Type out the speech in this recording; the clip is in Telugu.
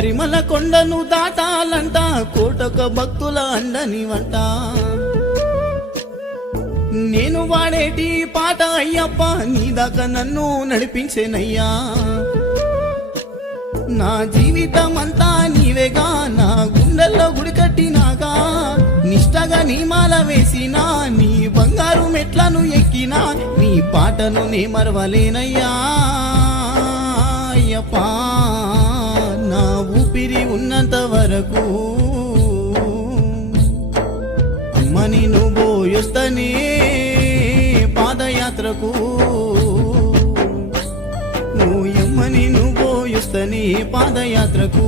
కరిమల కొండను దాటాలంట కోటొక భక్తుల అండని వంట నేను వాడేటి పాట అయ్యప్ప నీదాకా నన్ను నడిపించేనయ్యా నా జీవితం అంతా నీవేగా నా గుండెల్లో గుడి కట్టినాగా నిష్టగా నీ మాల వేసినా నీ బంగారు మెట్లను ఎక్కినా నీ పాటను నే మరవలేనయ్యా అయ్యప్ప నా ఊపిరి ఉన్నంత వరకు అమ్మని నువ్వు పోయొస్తనే పాదయాత్రకు నువ్వు ఎమ్మని నువ్వు పోయొస్తనే పాదయాత్రకు